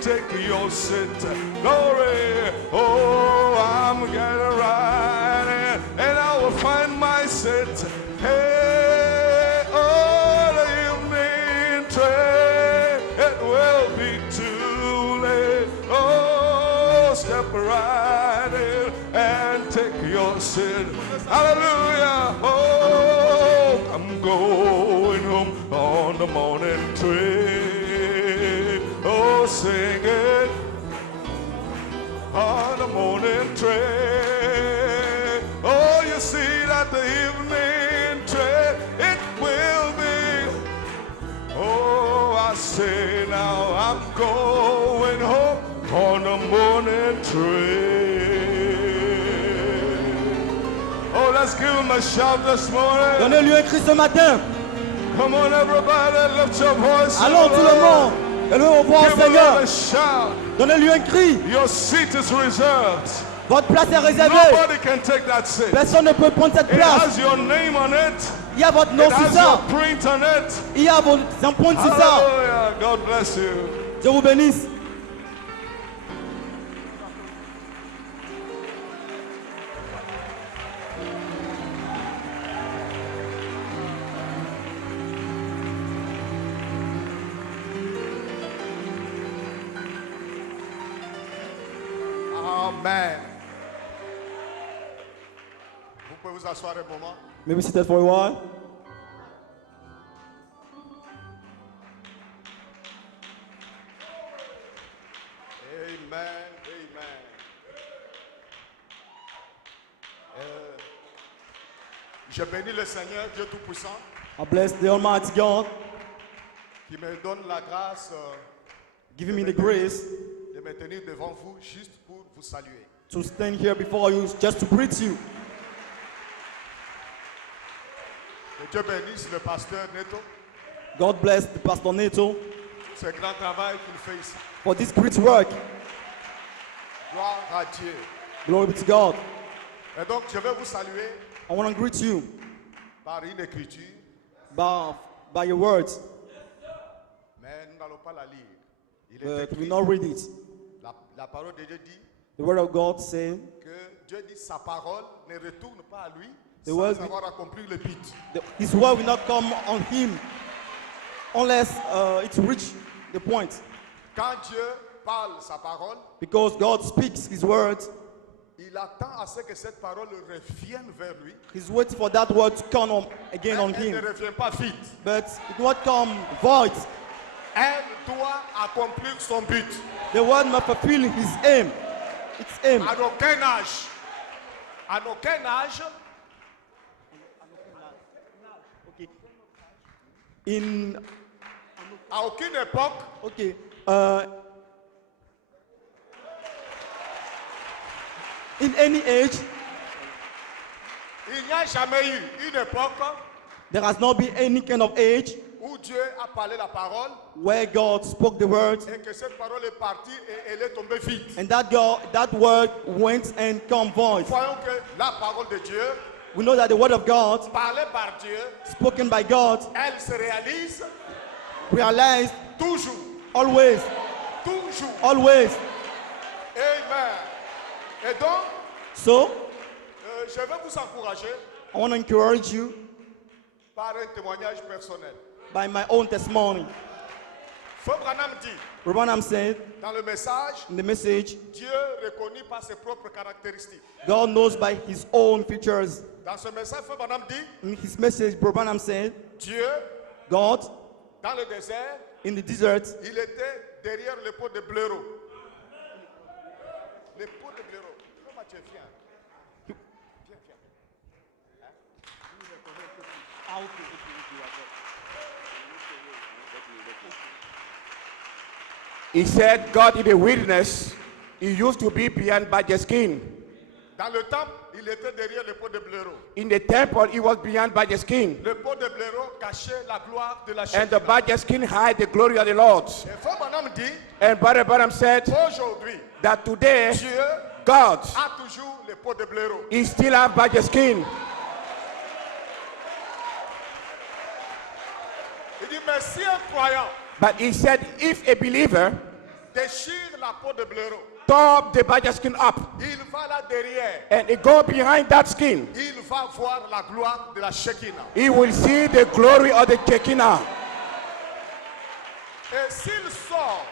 and take your seat. Glory, oh, I'm getting right in, and I will find my seat. Hey, oh, the evening train, it will be too late. Oh, step right in and take your seat. Hallelujah. Oh, I'm going home on the morning train. Oh, sing it on the morning train. Oh, you see that the evening train, it will be. Oh, I say now I'm going home on the morning train. Oh, let's give him a shout this morning. Donnez-lui un cri ce matin. Come on, everybody, lift your voice. Allons tout le monde. Élevez vos voix au Give him Seigneur. a shout. Donnez-lui un cri. Your seat is reserved. Votre place est réservée. Nobody can take that seat. Personne ne peut prendre cette It place. has your name on it. Il y a votre nom It sur has your ça. print on it. Il y a vos empreintes sur ça. Hallelujah. God bless you. Dieu vous bénisse. Amen. Vous pouvez vous asseoir un moment. May we sit there for a while. Amen. Amen. Je bénis le Seigneur, Dieu Tout-Puissant, I bless the Almighty God, qui me donne la grâce giving me the grace de me tenir devant vous juste pour vous saluer. to stand here before you just to greet you. Que Dieu bénisse le pasteur Neto, God bless the Pastor Neto ce grand travail qu'il fait ici. for this great work. Gloire à Dieu. Glory be to God. Et donc, je vais vous saluer I want to greet you par une écriture, by your words, mais nous n'allons pas la lire. Il est but we écrit, will not read it. la parole de Dieu dit The word of God saying, que Dieu dit sa parole ne retourne pas à lui The sans word- avoir accompli le but. His word will not come on him unless it reach the point. Quand Dieu parle sa parole, Because God speaks His words, il attend à ce que cette parole revienne vers lui. He's waiting for that word to come again on Elle ne him. revient pas vite. But it won't come void. Elle doit accomplir son but. The word must fulfill His aim. Its aim. À aucun âge. À aucun âge, à aucune époque, Okay. In any age, il n'y a jamais eu une époque there has not been any kind of age où Dieu a parlé la parole where God spoke the word et que cette parole est partie et elle est tombée vite. and that word went and come void. Voyons que la parole de Dieu, We know that the word of God, parlée par Dieu, spoken by God, elle se réalise realized toujours. always, Toujours. always. Amen. Et donc, So, je vais vous encourager I want to encourage you par un témoignage personnel. by my own testimony. Frère Branham dit, Branham said dans le message, in the message, Dieu reconnu par ses propres caractéristiques. God knows by His own features. Dans ce message, Frère Branham dit, In his message, Branham said, Dieu, God, dans le désert, in the desert, il était derrière le pot de blaireau. Le pot de blaireau. Comment tu viens? Viens, viens. He said, God in the wilderness, he used to be behind by the skin. Dans le temple, il était derrière le pot de blaireau. In the temple, he was behind by the skin. Le pot de blaireau cachait la gloire de la And the Shekinah. by the skin hide the glory of the Lord. Et Frère Branham dit, And Brother Branham said aujourd'hui, that today, Dieu God a toujours le pot de blaireau. is still have by the skin. Il dit, mais si un croyant But he said, if a believer déchire la peau de blaireau. tore the badger skin up. Il va là derrière. And he go behind that skin. Il va voir la gloire de la Shekinah. He will see the glory of the Shekinah. Et s'il sort,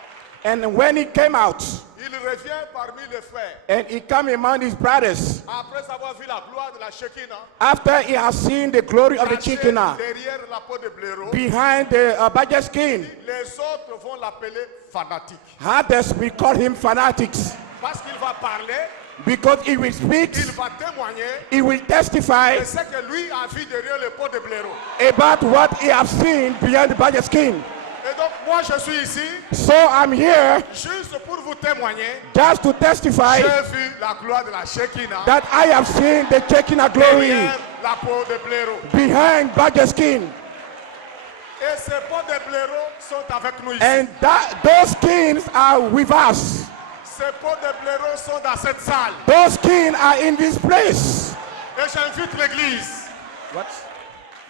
And when he came out, il revient parmi les frères. and he came among his brothers, Après avoir vu la gloire de la Shekinah, after he has seen the glory of the caché Shekinah derrière la peau de blaireau, behind the badger skin, les autres vont l'appeler fanatique. others will call him fanatics. Parce qu'il va parler, Because he will speak, il va témoigner he will testify de ce que lui a vu derrière le peau de blaireau. about what he has seen behind the badger skin. Et donc moi je suis ici So I'm here juste pour vous témoigner. just to testify J'ai vu la gloire de la Shekinah that I have seen the Shekinah glory derrière la peau de blaireau. behind badger skin. Et ces peaux de blaireau sont avec nous ici. And those skins are with us. Ces peaux de blaireau sont dans cette salle. Those skins are in this place. Et j'invite l'église. What?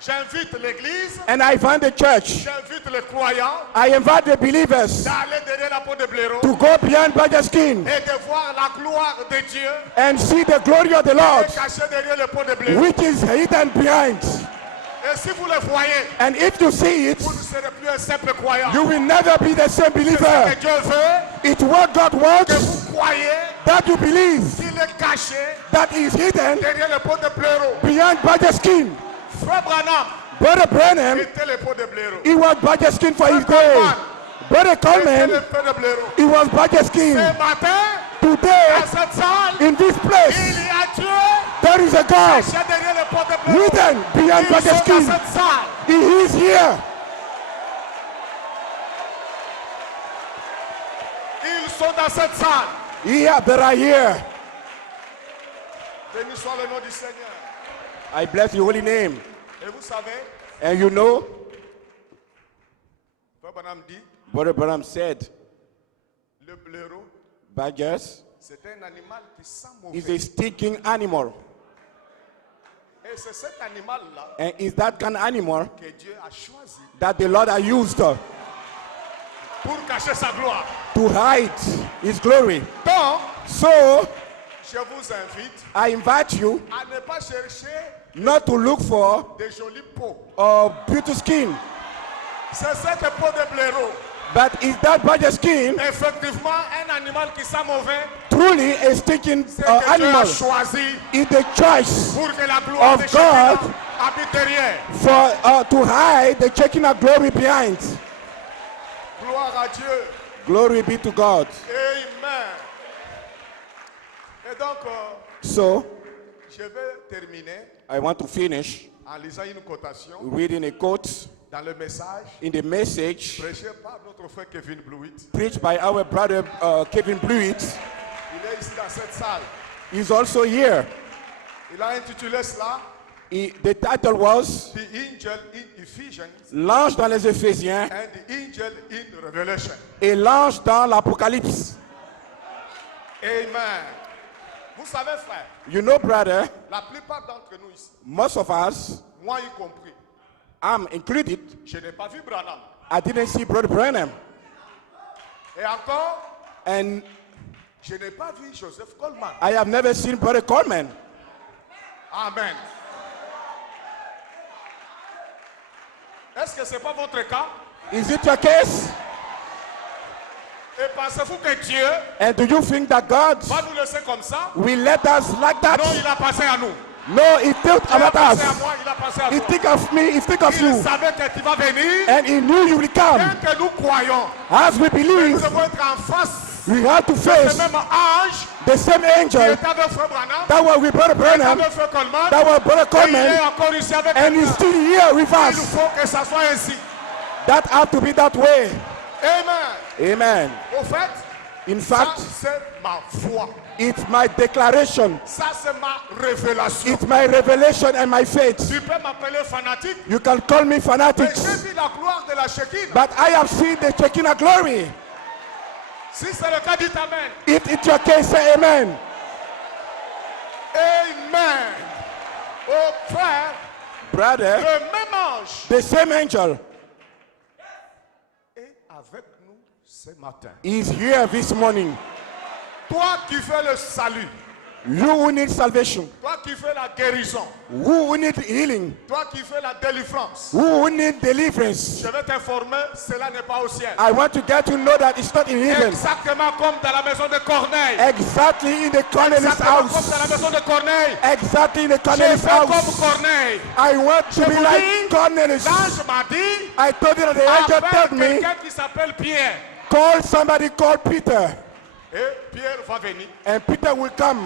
J'invite l'église. And I invite the church. J'invite les croyants I invite the believers d'aller derrière la peau de blaireau to go beyond badger skin et de voir la gloire de Dieu and see the glory of the Lord, et caché derrière le peau de blaireau. which is hidden behind. Et si vous le voyez, And if you see it, vous ne serez plus un simple croyant. you will never be the same C'est ce believer. que Dieu veut, It's what God que wants, vous croyez that you believe, qu'il est caché that is hidden derrière le peau de blaireau. beyond badger skin. Frère Branham Brother Branham, était le peau de blaireau. he was badger skin for his day. Brother Était Coleman, le peau de blaireau. he was badger Ce skin. matin, Today, dans cette salle, in this il place, y a Dieu there is a God caché derrière le peau de blaireau. hidden beyond Ils badger sont dans skin. cette salle. He is here. Ils sont dans cette salle. Here, they are here. Béni soit le nom du Seigneur. I bless your holy name. Et vous savez, And you know, Frère Branham dit, Brother Branham said, le blaireau, badgers c'est un animal qui sent is mauvais. a stinking animal. Et c'est cet animal-là And it's that kind of animal que Dieu a choisi that the Lord has used pour cacher sa gloire. to hide his glory. Donc, So, je vous invite I invite you à ne pas chercher not to look for des jolies peaux. a beauty skin, C'est cette peau de blaireau. but is that badger skin Effectivement, un animal qui sent mauvais, truly a stinking c'est que Dieu a animal? choisi Is the choice pour que la gloire of de Shekinah God habite derrière. for to hide the Shekinah glory behind. Gloire à Dieu. Glory be to God. Amen. Et donc, So, je vais terminer I want to finish en lisant une cotation reading a quote dans le message in the message prêché par notre frère Kevin Blewett. preached by our brother Kevin Blewett. Il est ici dans cette salle. He's also here. Il a intitulé cela The title was The Angel in Ephesians L'ange dans les Éphésiens and the Angel in Revelation. et l'ange dans l'Apocalypse. Amen. Vous savez, frère, You know, brother, la plupart d'entre nous ici, most of us, moi y compris, I'm included, je n'ai pas vu Branham. I didn't see Brother Branham. Et encore, And je n'ai pas vu Joseph Coleman. I have never seen Brother Coleman. Amen. Est-ce que ce n'est pas votre cas? Is it your case? Et pensez-vous que Dieu And do you think that God va nous laisser comme ça? will let us like that? Non, il a pensé à nous. No, he thought Il a about pensé à us. moi, il a pensé à He toi. think of me, he think of Il you. savait que tu vas venir. And he knew you will Bien come. que nous croyons, As we nous believe, devons être en face we have to de face ce même ange the same qui angel était avec Frère Branham, that was with Brother qui Branham, était avec Frère Coleman, that was Brother et il est Coleman, encore ici avec and he's nous. still here with Il us. faut que ça soit ainsi. That have to be that way. Amen. Amen. Au fait, In ça fact, c'est ma foi. it's my declaration. Ça c'est ma révélation. It's my revelation and my faith. Tu peux m'appeler fanatique, You can call me mais fanatics, j'ai vu la gloire de la Shekinah. but I have seen the Shekinah glory. Si c'est le cas, dites Amen. If it's your case, say amen. Amen. Oh frère, Brother, le même ange the same angel est avec nous ce matin. is here this morning. Toi qui fais le salut, You who need salvation, toi qui fais la guérison, who need healing, toi qui fais la délivrance, who need deliverance. je vais t'informer, cela n'est pas au ciel. I want to get to know that it's not in heaven. Exactement comme dans la maison de Corneille. Exactly in the Cornelius Exactement comme dans la house. maison de Corneille. Exactly in the J'ai Cornelius fait comme house. Corneille. I want to Je be vous like dis, Cornelius. l'ange m'a dit, I told you that the angel told appelle me, quelqu'un qui s'appelle Pierre. call somebody called Peter, Et Pierre va venir and Peter will come.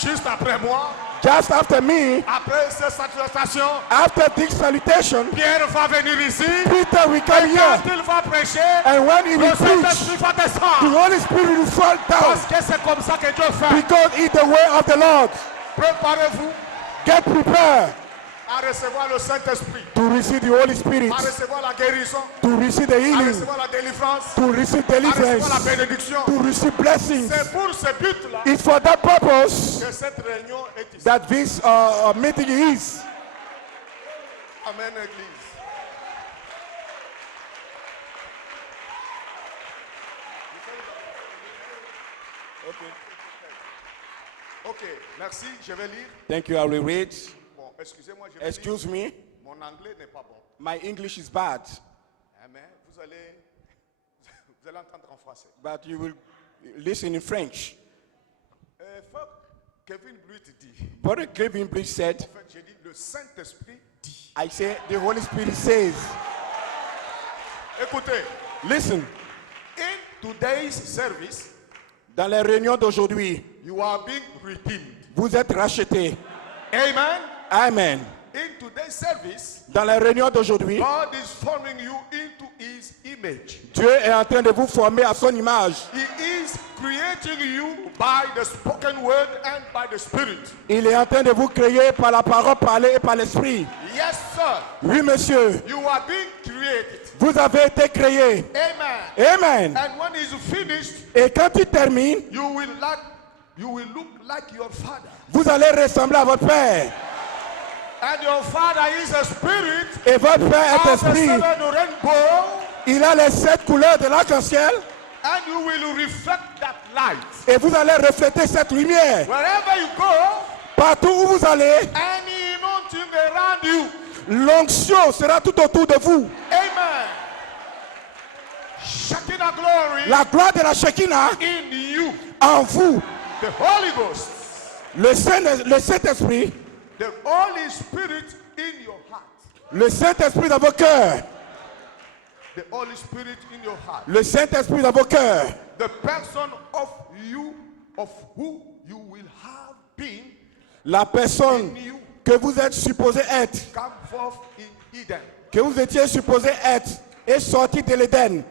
juste après moi. Just after me, Après cette salutation, after this salutation, Pierre va venir ici. Peter will Et come quand here. il va prêcher, And when he le will preach, Saint-Esprit va the descendre. Holy Spirit will fall down. Parce que c'est comme ça que Dieu fait. Because it's the way of the Lord. Préparez-vous Get prepared à recevoir le Saint-Esprit, to receive the Holy Spirit, à recevoir la guérison, to receive the à healing, recevoir la délivrance, to receive à recevoir la deliverance, bénédiction. to receive blessings. C'est pour ce but-là It's for that purpose que cette réunion est ici. that this meeting is. Amen, Église. Ok, merci, je vais lire. Thank you. I will read. Bon, excusez-moi, je vais lire. Excuse me. Mon anglais n'est pas bon. My English is bad, Amen. Vous allez entendre en français. but you will listen in French. Fuck, Kevin Bluit dit. Brother Kevin Bridge said, En fait, j'ai dit le Saint-Esprit dit. I say the Holy Spirit says. Écoutez, Listen, in today's service, dans les réunions d'aujourd'hui, you are being redeemed. vous êtes rachetés. Amen. Amen. In today's service, Dans les réunions d'aujourd'hui, God is forming you into His image. Dieu est en train de vous former à son image. He is creating you by the spoken word and by the Spirit. Il est en train de vous créer par la parole parlée et par l'esprit. Yes, sir. Oui, monsieur. You are being created. Vous avez été créé. Amen. Amen. And when it's finished, Et quand il termine, you will look like your father. vous allez ressembler à votre Père. And your father is a spirit. Et votre Père est Has the esprit. seven rainbow. Il a les 7 couleurs de l'arc-en-ciel. And you will reflect that light. Et vous allez refléter cette lumière. Wherever you go, Partout où vous allez, any anointing around you. l'onction sera tout autour de vous. Amen. Shekinah glory La gloire de la Shekinah in you. en vous. The Holy Ghost. Le Saint-Esprit, The Holy Spirit in your heart. le Saint-Esprit dans vos cœurs. The Holy Spirit in your heart. Le Saint-Esprit dans vos cœurs. The person of you, of who you will have been La personne in you, que vous êtes supposé être, come forth in Eden. que vous étiez supposé être, est sorti de l'Éden.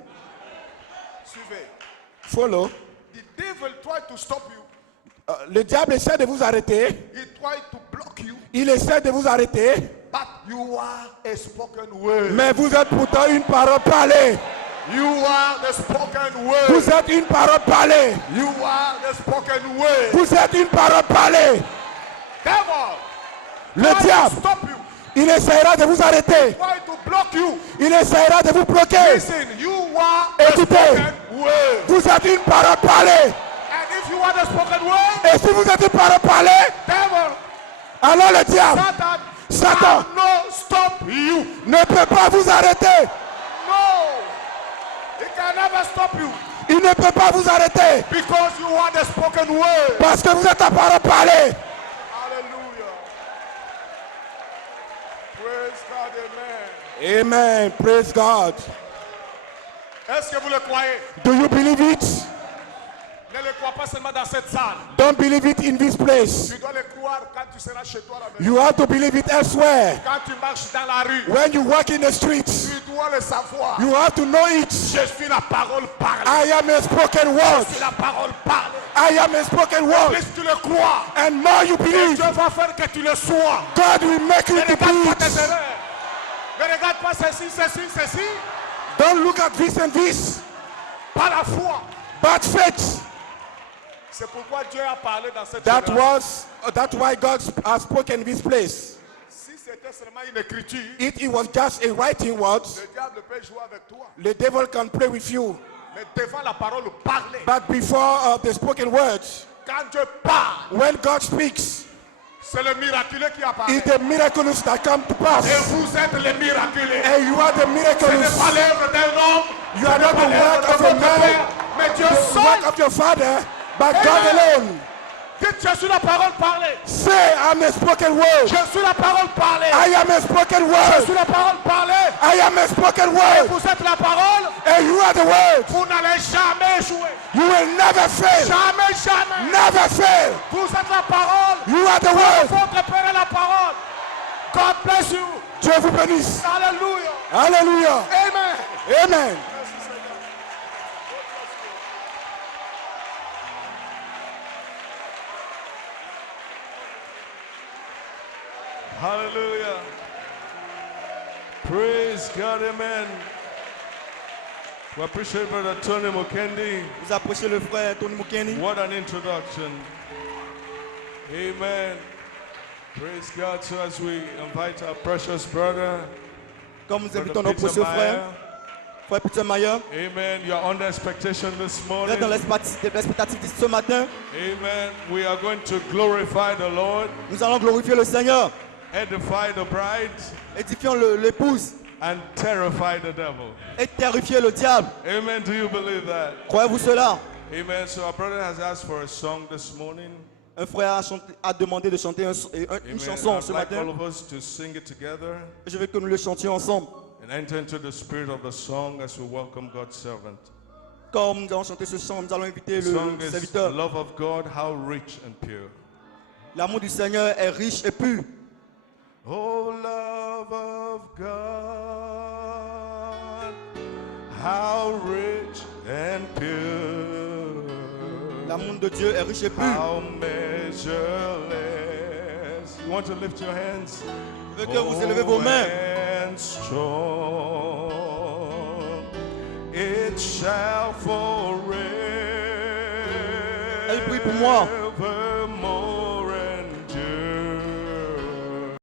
Suivez. Follow. The devil tried to stop you. Le diable essaie de vous arrêter. He tried to block you. Il essaie de vous arrêter. But you are a spoken word. Mais vous êtes pourtant une parole parlée. You are the spoken word. Vous êtes une parole parlée. You are the spoken word. Vous êtes une parole parlée. Devil, Le try to diable, stop you. il essaiera de vous arrêter. Try to block you. Il essaiera de vous bloquer. Listen, you are the Écoutez, spoken word. vous êtes une parole parlée. And if you are the spoken word, Et si vous êtes une parole parlée, devil, alors le diable Satan no stop you. ne peut pas vous arrêter. No. He can never stop you. Il ne peut pas vous arrêter. Because you are the spoken word. Parce que vous êtes la parole parlée. Hallelujah. Praise God, amen. Amen. Praise God. Est-ce que vous le croyez? Do you believe it? Ne le crois pas seulement dans cette salle. Don't believe it in this place. Tu dois le croire quand tu seras chez toi à la maison. You have to believe it elsewhere. Quand tu marches dans la rue, When you walk in the streets, tu dois le savoir. you have to know it. Je suis la parole parlée. I am a spoken Je word. suis la parole parlée. I am a spoken word. Plus tu le crois, And more you et believe, Dieu va faire que tu le sois. God will make you Ne to regarde be pas tes it. erreurs. Ne regarde pas ceci. Don't look at this and this, Par la foi. but faith. C'est pourquoi Dieu a parlé dans cette That's why God has spoken this place. Si c'était seulement une écriture, It was just a writing word. le diable peut jouer avec toi. The devil can play with you. Mais devant la parole, parler. But before the spoken words, Quand Dieu parle, when God speaks, c'est le miraculeux qui apparaît. it's the miracles that come to Et pass. vous êtes les miraculés. And you are the Ce n'est pas miracles. l'œuvre d'un homme. You are not the work of a man, Mais Dieu the seul. work of your Father, but God alone. Dites, je suis la parole parlée. Say, I'm a spoken word. Je suis la parole parlée. I am a spoken Je word. suis la parole parlée. I am a spoken word. Vous êtes la parole. And you are the word. Vous n'allez jamais échouer. You will never fail. Jamais, jamais. Never fail. Vous êtes la parole. You are the word. Votre Père est la parole. God bless you. Dieu vous bénisse. Alléluia. Hallelujah. Amen. Amen. Hallelujah. Praise God, amen. We appreciate Brother Tony Mukendi. Vous approchez le frère Tony Mukendi. What an introduction. Amen. Praise God. So as we invite our precious brother, Comme nous Brother invitons nos Peter précieux Meyer. frères, frère Peter Mayer, Amen. You are under expectation this vous morning. êtes dans l'expectative de ce matin. Amen. We are going to glorify the Lord, Nous allons glorifier le Seigneur, edify the bride, édifions l'épouse and terrify the devil. et terrifier le diable. Amen. Do you believe that? Croyez-vous cela? Amen. So our brother has asked for a song this morning. Un frère a demandé de chanter une Amen. chanson I'd ce like all matin. of us to sing it together Je veux que nous le chantions ensemble. and enter into the spirit of the song as we welcome God's servant. Comme nous allons chanter ce chant, nous allons inviter The song le is serviteur. Love of God, how rich and pure. L'amour du Seigneur est riche et pur. Oh, love of God, how rich and pure. L'amour de Dieu est riche et pur. How measureless. You want to lift your hands? Je veux que vous élevez vos mains. And strong. It shall forever. Elle prie pour moi. Evermore